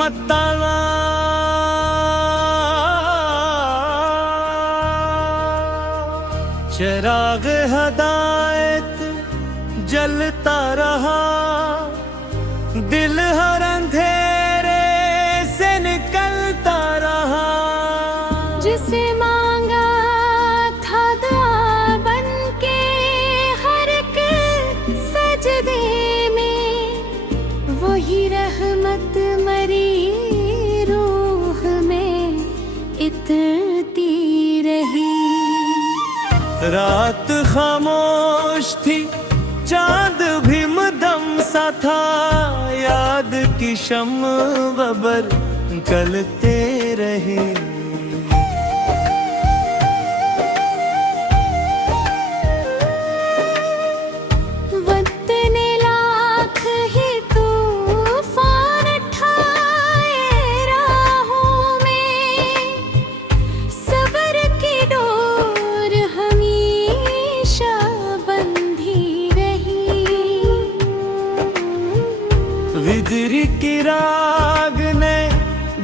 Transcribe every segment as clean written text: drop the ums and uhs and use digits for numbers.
मत्ताना चिराग हदायत जलता रहा, दिल हर अंधेरे से निकलता रहा। जिसे मांगा था दुआ बन के हर एक सजदे में, वही रहमत मरी रूह में इतरती रही। रात खामोश थी, चांद भी मदम सा था, याद की शम्म बबर गलते रहे। वतने लाख ही तूफान ठाए राहों में, सब्र की डोर हमेशा बंधी रही। विदरी की राग ने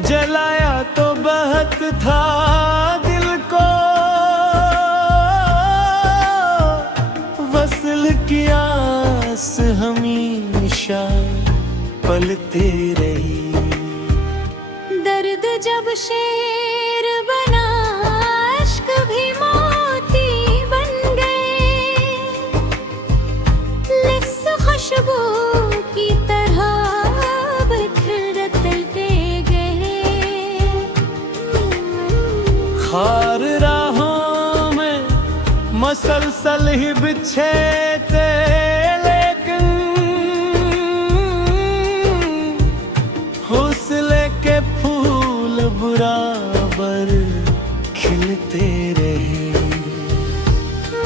जलाया तो बहत था दिल को, वसल की आस हमेशा पलते रही। दर्द जब शेर बना, अश्क भी मोती बन गए, लिफ्स खुशबू की तरह बिखरते गए। खार राहों में मसलसल ही बिछे थे, लेकिन हौसले के फूल बराबर खिलते रहे।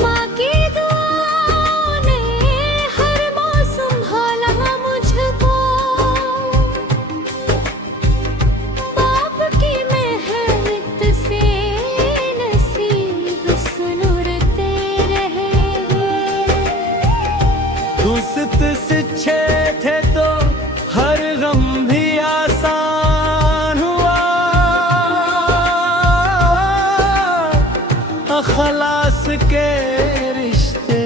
माँ की दुआओं ने हर मौसम भाला मुझको, बाप की मेहनत से नसीब सुनुरते रहे। दुस्त सिच्छे थे तो हर गम भी आसान हुआ, खलास के रिश्ते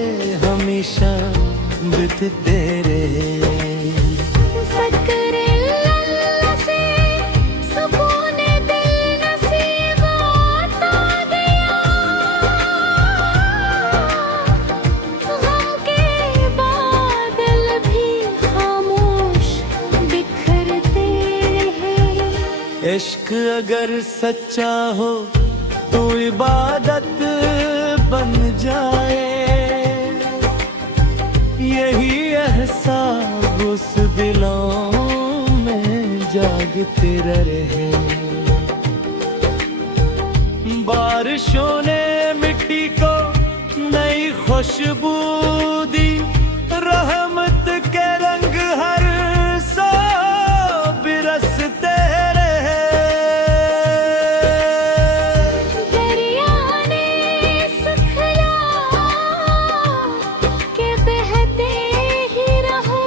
हमेशा बितते रहे। फ़िक्र अल्लाह से सुकून दिल नसीब आता गया, गम के बादल भी खामोश बिखरते रहे। इश्क अगर सच्चा हो तो इबादत बन जाए, यही एहसास उस दिलों में जागते रहे। बारिशों ने मिट्टी को नई खुशबू दी, रहमत के रंग हर सो बिरसते रहे। दरिया ने सिखला के बहते ही रहो,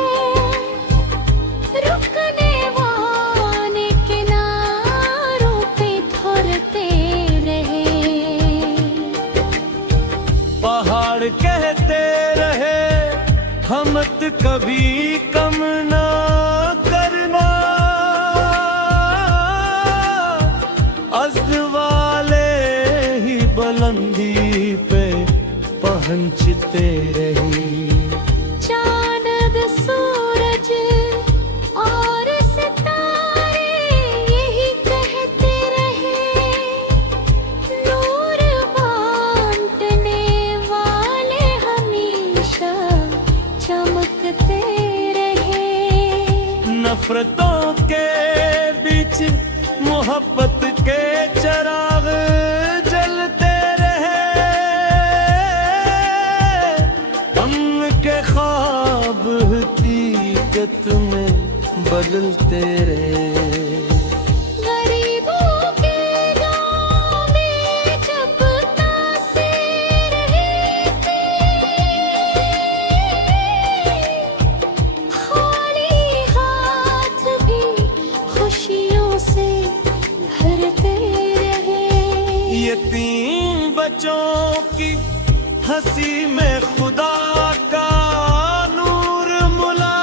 रुकने वाले किनारों पे ठहरते रहे। पहाड़ कहते रहे हमत कभी कम ना करना, अज़्द वाले ही बुलंदी पे पहुंचते रही। चांद सूरज और सितारे यही कहते रहे, नूर बांटने वाले हमेशा चमकते रहे। नफरतों के बीच मोहब्बत के चिराग जलते रहे, उनके ख्वाब हकीकत में बदलते रहे। गरीबों के गाँव में जब तासीर रहती, खाली हाथ भी खुशियाँ हंसी में खुदा का नूर मुला,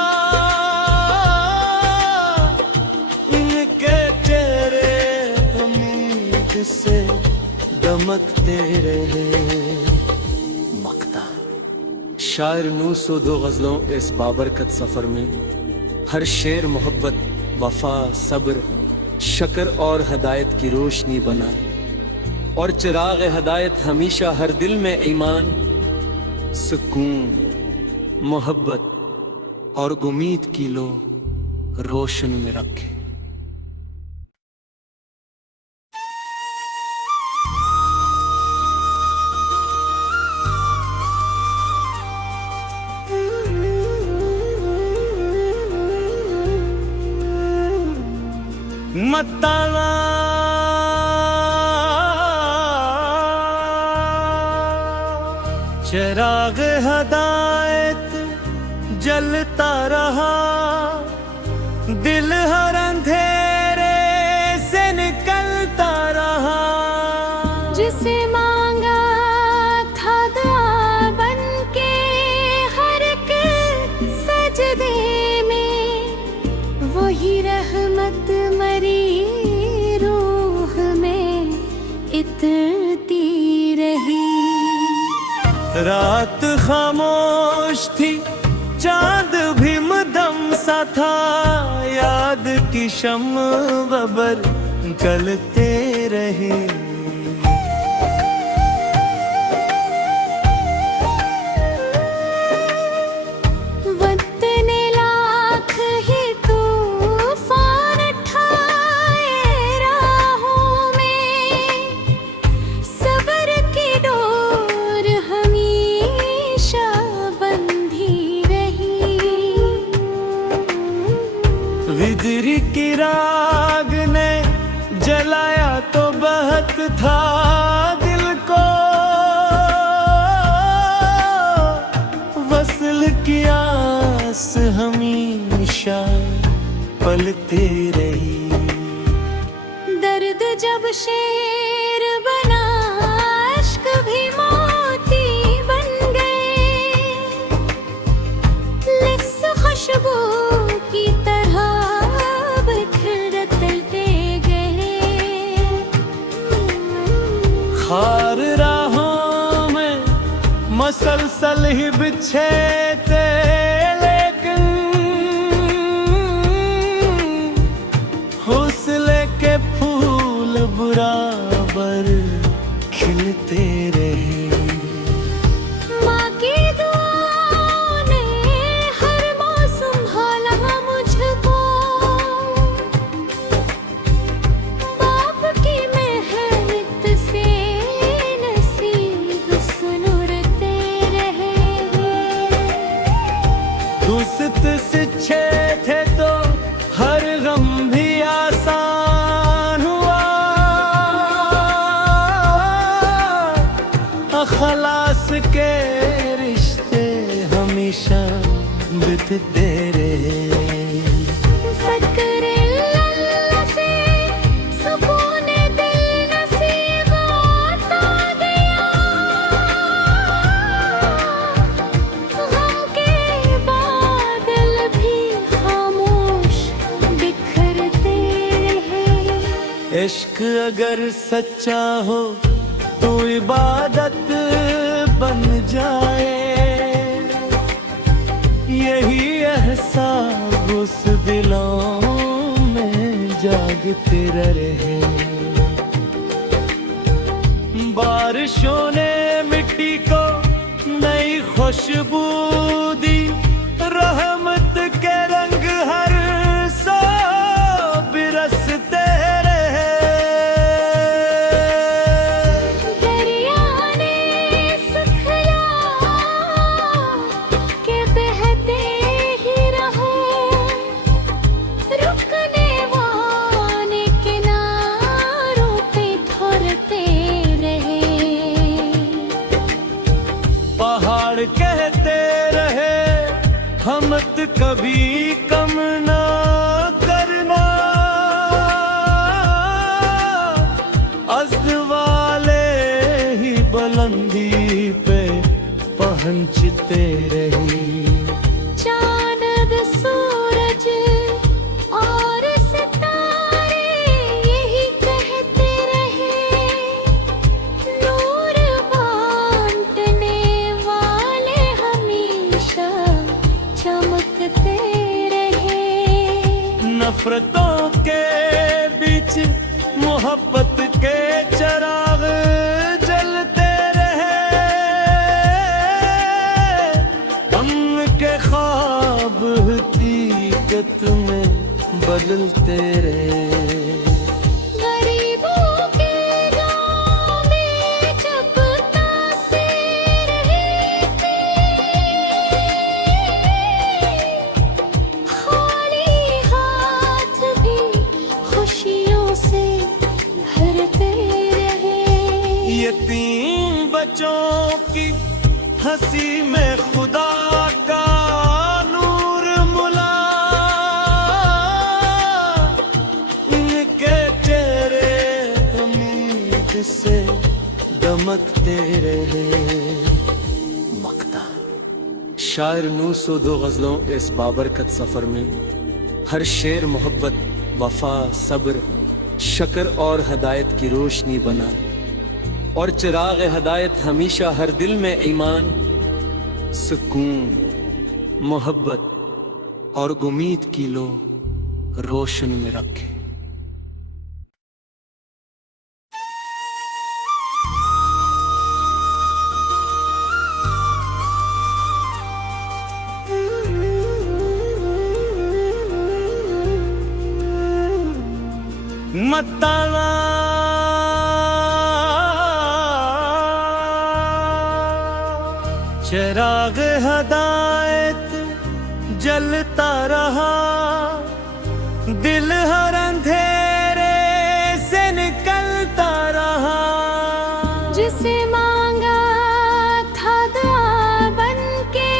इनके चेहरे उम्मीद से दमकते रहे। मक्ता शायर 902 गज़लों इस बाबरकत सफ़र में हर शेर मोहब्बत, वफा, सब्र, शक्र और हदायत की रोशनी बना, और चिराग हदायत हमेशा हर दिल में ईमान, सुकून, मोहब्बत और उम्मीद की लो रोशन में रखे। मताना चिराग हदायत जलता रहा, दिल हर अंधेरे से निकलता रहा। जिसे मांगा था दुआ बन के हर एक सजदे में, वही रहमत मरी रूह में इतरती रही। रात खामोश थी, चांद भी मदम सा था, याद की शम्म बबर जलते रहे। वतन लाख ही तूफान ठाए राहों में, सब्र की डोर हमेशा बंधी रही। विदरी की राग ने जलाया तो बहत था दिल को, वसल की आस हमेशा पलते रही। दर्द जब शेर बना, अश्क भी मोती बन गए, लिफ्स खुशबू की तरह बिखरते गए। खार राहों में मसलसल ही बिछे थे, लेकिन हौसले के फूल बराबर खिलते रहे। माँ की दुआओं ने हर मौसम भाला मुझको, बाप की मेहनत से नसीब सुनुरते रहे। दुस्त सिच्छे थे तो हर गम भी आसान हुआ, खलास के रिश्ते हमेशा बितते रहे। फक्र अल्लाह से सुकून दिल नसीब आता गया, गम के बादल भी खामोश बिखरते रहे। इश्क अगर सच्चा हो तो इबादत बन जाए, यही एहसास उस दिलों में जागते रहे। बारिशों ने मिट्टी को नई खुशबू दी, रहमत के रंग हर सो बिरसते रहे। दरिया ने सिखला के बहते ही रहो, रुकने वाले किनारों पे ठहरते रहे। पहाड़ कहते रहे हमत कभी कम ना करना, अज़्द वाले ही बुलंदी पे चमकते रहे। चांद सूरज और सितारे यही कहते रहे, नूर बांटने वाले हमेशा चमकते रहे। नफरतों के बीच मोहब्बत के चिराग जलते रहे, हम के ख्वाब हकीकत में बदलते रहे। गरीबों के गाँव में जब तासीर रहती, खाली हाथ भी खुशियों से भरते रहे। यतीम बच्चों की हंसी में खुदा का नूर मुला, इनके चेहरे उम्मीद से दमकते रहे। मक्ता शायर 902 गजलों इस बाबरकत सफर में हर शेर मोहब्बत, वफा, सब्र, शक्र और हदायत की रोशनी बना, और चिराग हदायत हमेशा हर दिल में ईमान, सुकून, मोहब्बत और उम्मीद की लो रोशन में रखे। मताना चिराग हदायत जलता रहा, दिल हर अंधेरे से निकलता रहा। जिसे मांगा था दुआ बन के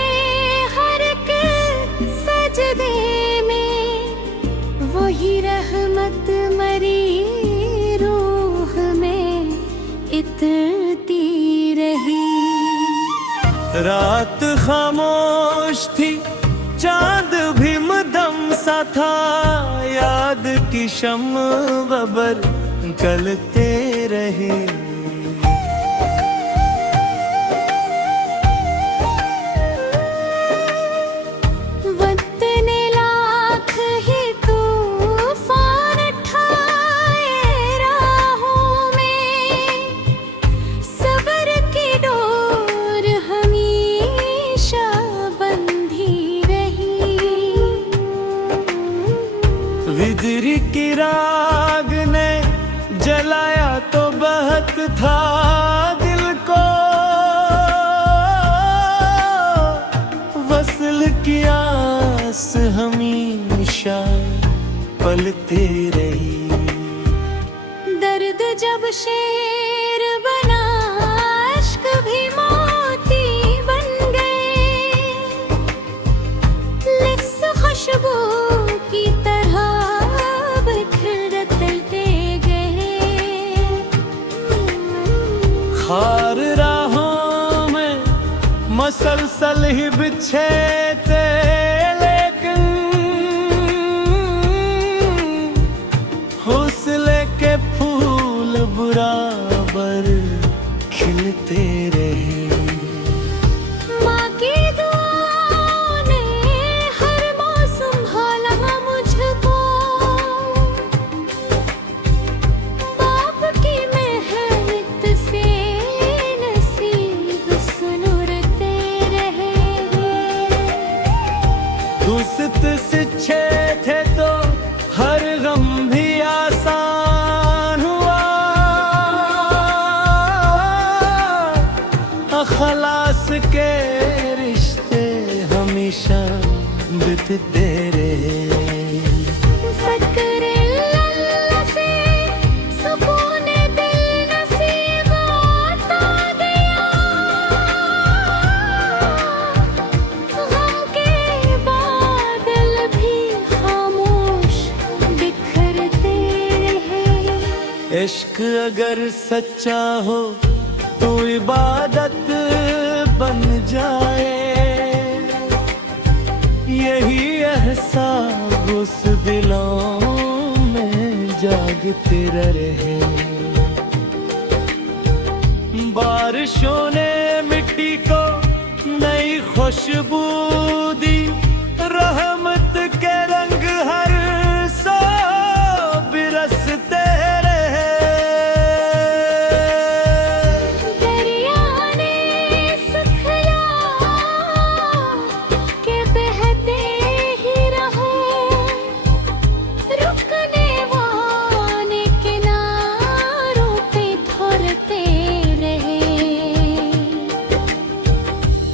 हर एक सजदे में, वही रहमत मरी रूह में इतरती रही। रात खामोश थी, चांद भी मदम सा था, याद की शम्म बबर गलते रहे। वतन लाख ही तूफान ठाए राहों में, सब्र की डोर हमेशा बंधी रही। विदरी की राग ने जलाया तो बहत था दिल को, वसल की आस हमेशा पलते रही। दर्द जब शेर बना, अश्क भी मोती बन गए, लिफ्स खुशबू की तरह बिखरते गए। खार राहों में मसलसल ही बिछे थे, लेकिन हौसले के फूल बराबर खिलते रहे। माँ की दुआओं ने हर मौसम भाला मुझको, बाप की मेहनत से नसीब सुनुरते रहे। दुस्त सिच्छे थे तो हर गम भी आसान हुआ, खलास के रिश्ते हमेशा बितते रहे। फक्र अल्लाह से सुकून दिल नसीब आता गया, गम के बादल भी खामोश बिखरते रहे। इश्क अगर सच्चा हो तो इबादत बन जाए, यही एहसास उस दिलों में जागते रहे। बारिशों ने मिट्टी को नई खुशबू दी, रहमत के रंग हर सौ बिरसते रहे। दरिया ने सिखला के बहते ही रहो, रुकने वाले किनारों पे ठहरते रहे।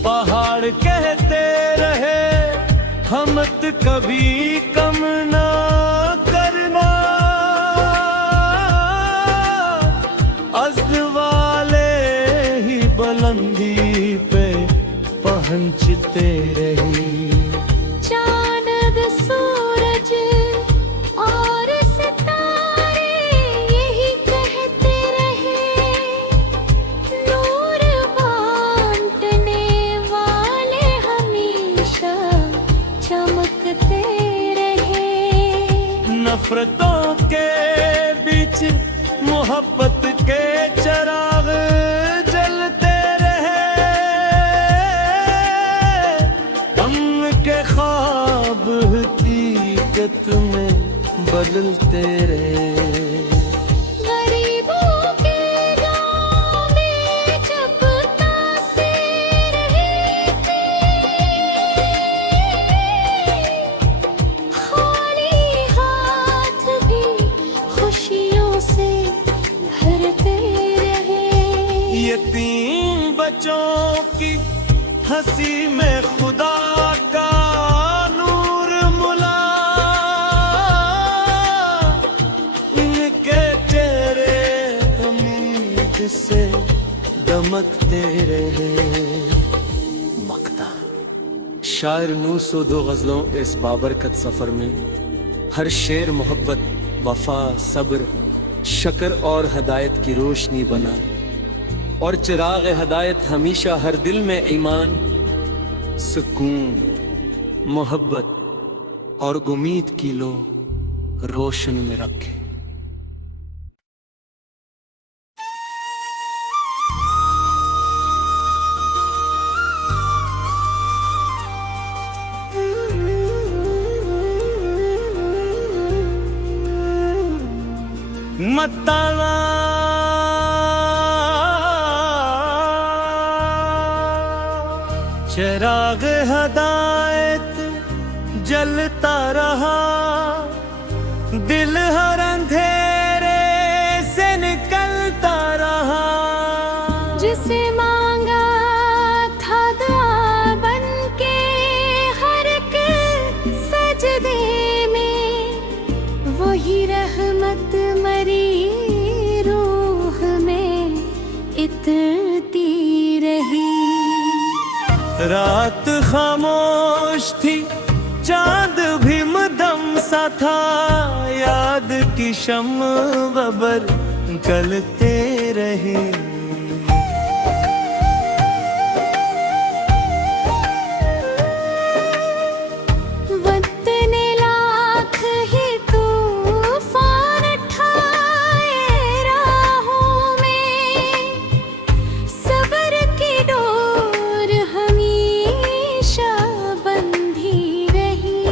पहाड़ कहते रहे हमत कभी कम ना करना, अज़्द वाले ही बुलंदी पे पहुंचते रही। चांद सूरज और सितारे यही कहते रहे, नूर बांटने वाले हमेशा चमकते रहे। नफरतों के बीच मोहब्बत के चिराग जलते रहे, अमन के ख्वाब हकीकत में बदलते रहे। गरीबों के गाँव में जब तासीर रहती, खाली हाथ भी खुशियों से भरते रहे। यतीम बच्चों की हंसी में खुदा का नूर मुला, उनके चेहरे उम्मीद से दमकते रहे। मक्ता शायर 902 गज़लों इस बाबरकत सफ़र में हर शेर मोहब्बत, वफा, सब्र, शक्र और हदायत की रोशनी बना, और चिराग हदायत हमेशा हर दिल में ईमान, सुकून, मोहब्बत और उम्मीद की लो रोशन में रखे। मताना चिराग हदायत जलता रहा, दिल हर अंधेरे से निकलता रहा। जिसे मांगा था दुआ बन के हर एक सजदे में, वही रहमत मरी रूह में इतरती रही। रात खामोश थी, चांद भी मदम सा था, याद की शम्म गबर गलते रहे। वतन लाख ही तूफान ठाए राहों में, सब्र की डोर हमेशा बंधी रही।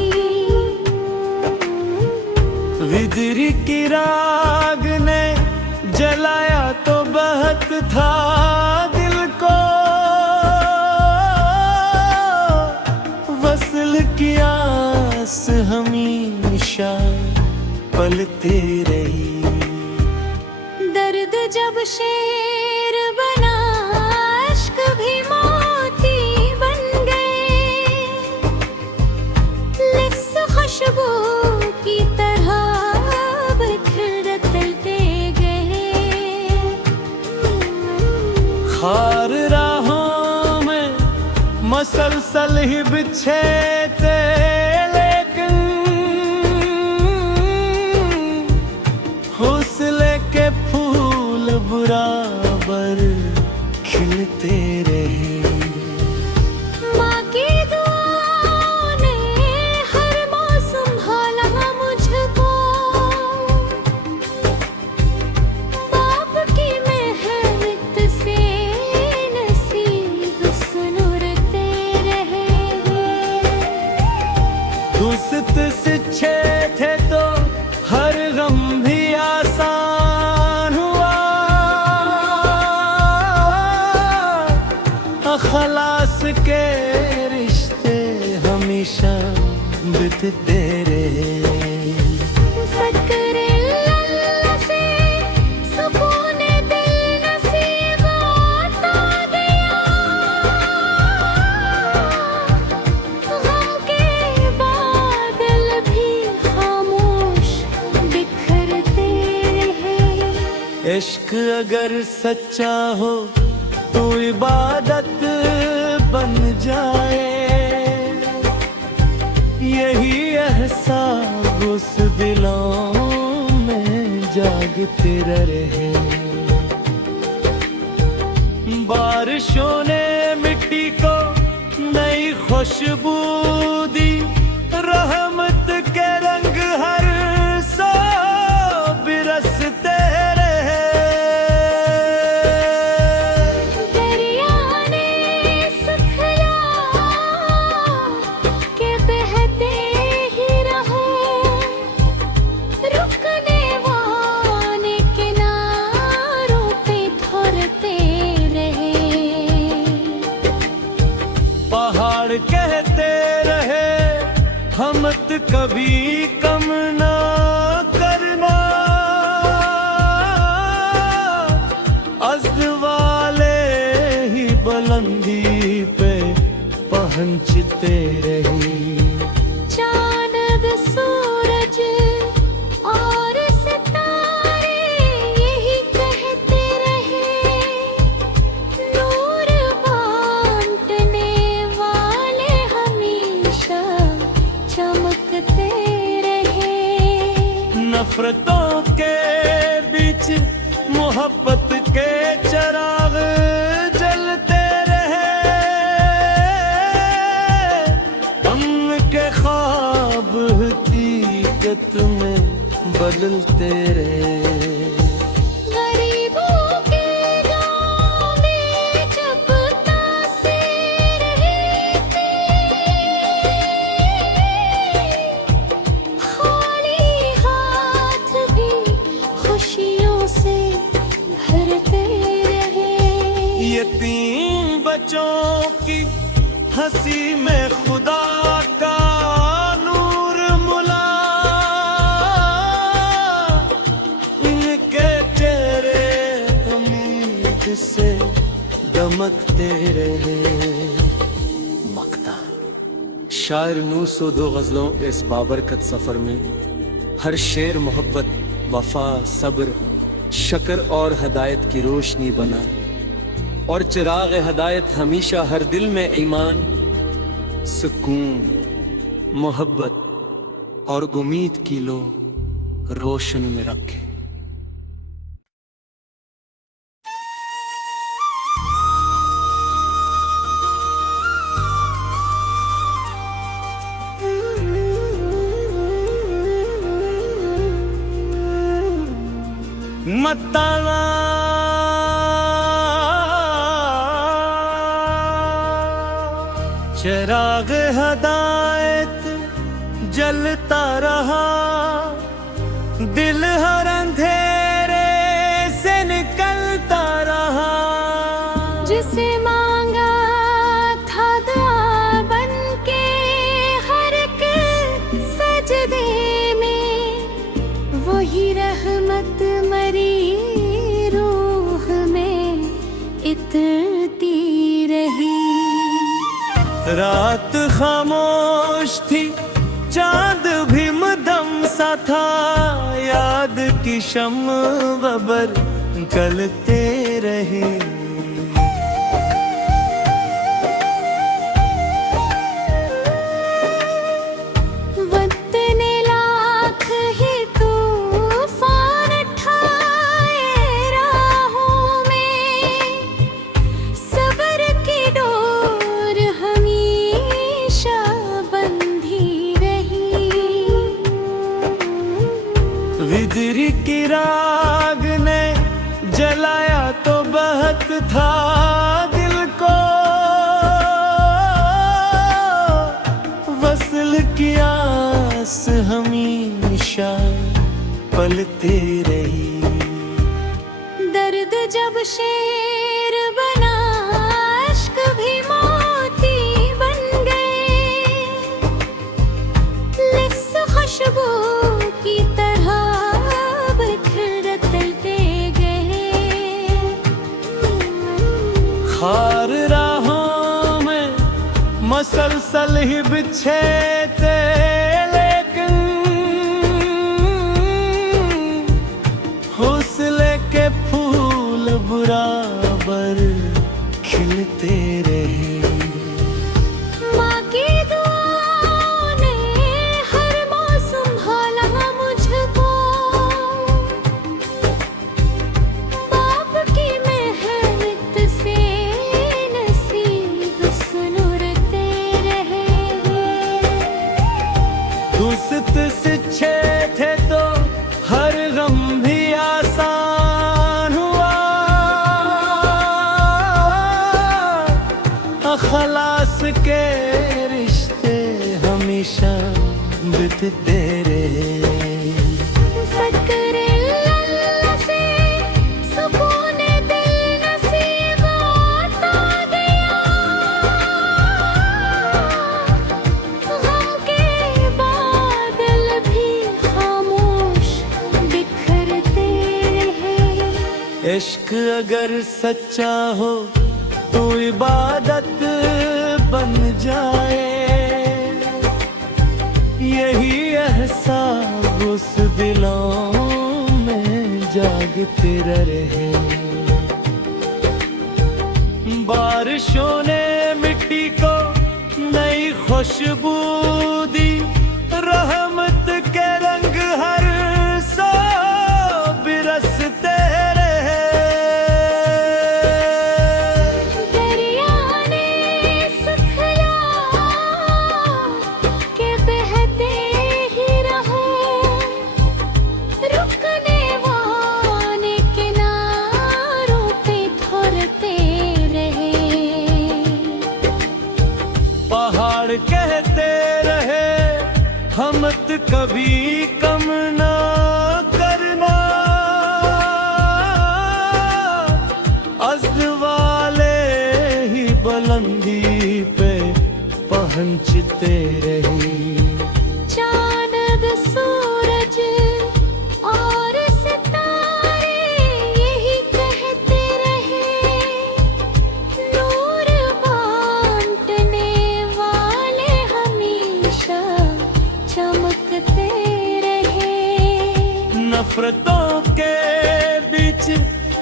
विदरी की राग ने जलाया तो बहत था दिल को, वसल की आस हमेशा पलते रही। दर्द जब शेर बना, अश्क भी मोती बन गए, लिफ्स खुशबू की तरह बिखरते गए। खार राहों में मसलसल ही बिछे थे, लेकिन हौसले के फूल बराबर खिलते रहे। माँ की दुआओं ने दमक तेरे। फक्र अल्लाह से सुकून दिल नसीब आता गया, गम के बादल भी खामोश बिखरते रहे। इश्क अगर सच्चा हो तो इबादत बन जाए, यही एहसास उस दिलों में जागते रहे। बारिशों ने मिट्टी को नई खुशबू दी, रहमत के रंग हर सौ बिरसते रहे। दरिया ने सिखला के बहते ही रहो, रुकने वाले किनारों पे ठहरते रहे। पहाड़ कहते रहे हमत कभी कम ना करना, अज़्द वाले ही बुलंदी पे पहुंचते रही। चांद सूरज और सितारे यही कहते रहे, नूर बांटने वाले हमेशा चमकते रहे। नफरतों के बीच मोहब्बत के चिराग जलते रहे, उनके ख्वाब हकीकत में बदलते रहे। गरीबों के गाँव में जब तासीर रहती, खाली हाथ भी खुशियों से भरते रहे। यतीम बच्चों की हंसी में खुदा का नूर मुला, इनके चेहरे उम्मीद से दमकते रहे। मक्ता शायर 902 गज़लों इस बाबरकत सफ़र में हर शेर मोहब्बत, वफा, सब्र, शक्र और हदायत की रोशनी बना, और चिराग हदायत हमेशा हर दिल में ईमान, सुकून, मोहब्बत और उम्मीद की लो रोशन में रखे। मताना चिराग हदायत जलता रहा, दिल हर अंधेरे से निकलता रहा। जिसे मांगा था दुआ बन के हर एक सजदे में, वही रहमत मरी रूह में इतरती रही। रात खामोश थी, चांद भी मदम सा था, याद की शम्म बबर गलते रहे। वक्त ने लाख ही तूफान ठाए राहों में, सब्र की डोर हमेशा बंधी रही। विदरी की राग ने जलाया तो बहत था दिल को, वसल की आस हमेशा पलते रही। दर्द जब शेर बना, अश्क भी मोती बन गए, खुशबू की तरह बिखरते गए। खार राहों में मसलसल ही बिछे थे, लेकिन हौसले के फूल बराबर खिलते रहे। माँ की दुआओं ने हर मौसम भाला मुझको, बाप की मेहनत से नसीब सुनुरते रहे। दुस्त सिच्छे थे तो हर गम भी आसान हुआ, खलास के रिश्ते हमेशा बितते रहे। फ़क्र अल्लाह से सुकून दिल नसीब आता गया, गम के बादल भी खामोश बिखरते रहे। इश्क अगर सच्चा हो तो इबादत बन जाए, यही एहसास उस दिलों में जागते रहे। बारिशों ने मिट्टी को नई खुशबू दी, रहमत के रंग हर सौ बिरसते रहे। दरिया ने सिखला के बहते ही रहो, रुकने वाले किनारों पे ठहरते रहे। पहाड़ कहते रहे हमत कभी कम ना करना, अज़्द वाले ही बुलंदी पे पहुंचते रही। चांद सूरज और सितारे यही कहते रहे, नूर बांटने वाले हमेशा चमकते रहे। नफरतों के बीच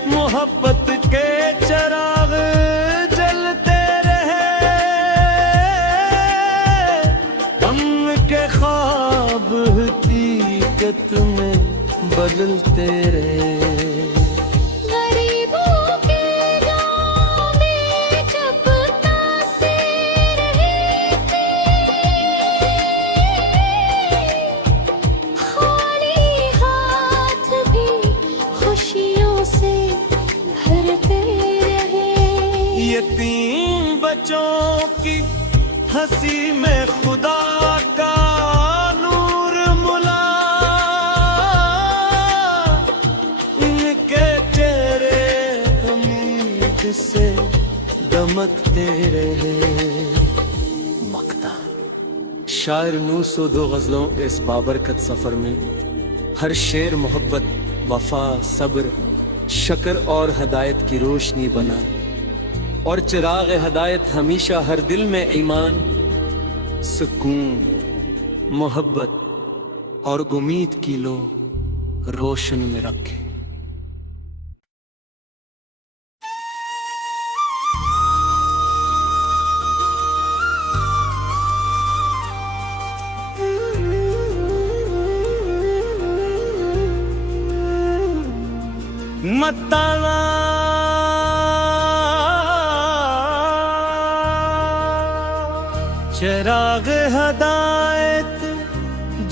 मोहब्बत के चिराग जलते रहे, उनके ख्वाब हकीकत में बदलते रहे। गरीबों के गाँव में जब तासीर रहती, खाली हाथ भी खुशियों से भरते रहे। यतीम बच्चों की हंसी में खुदा का नूर मुला, इनके चेहरे उम्मीद से दमकते रहे। मक्ता शायर 902 गज़लों इस बाबरकत सफ़र में हर शेर मोहब्बत, वफा, सब्र, शक्र और हदायत की रोशनी बना, और चिराग हदायत हमेशा हर दिल में ईमान, सुकून, मोहब्बत और उम्मीद की लो रोशन में रखे। मताना चिराग हदायत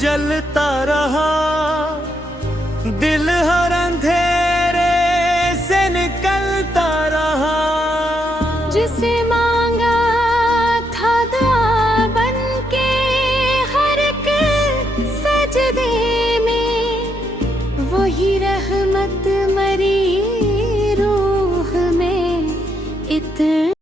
जलता रहा, दिल हरा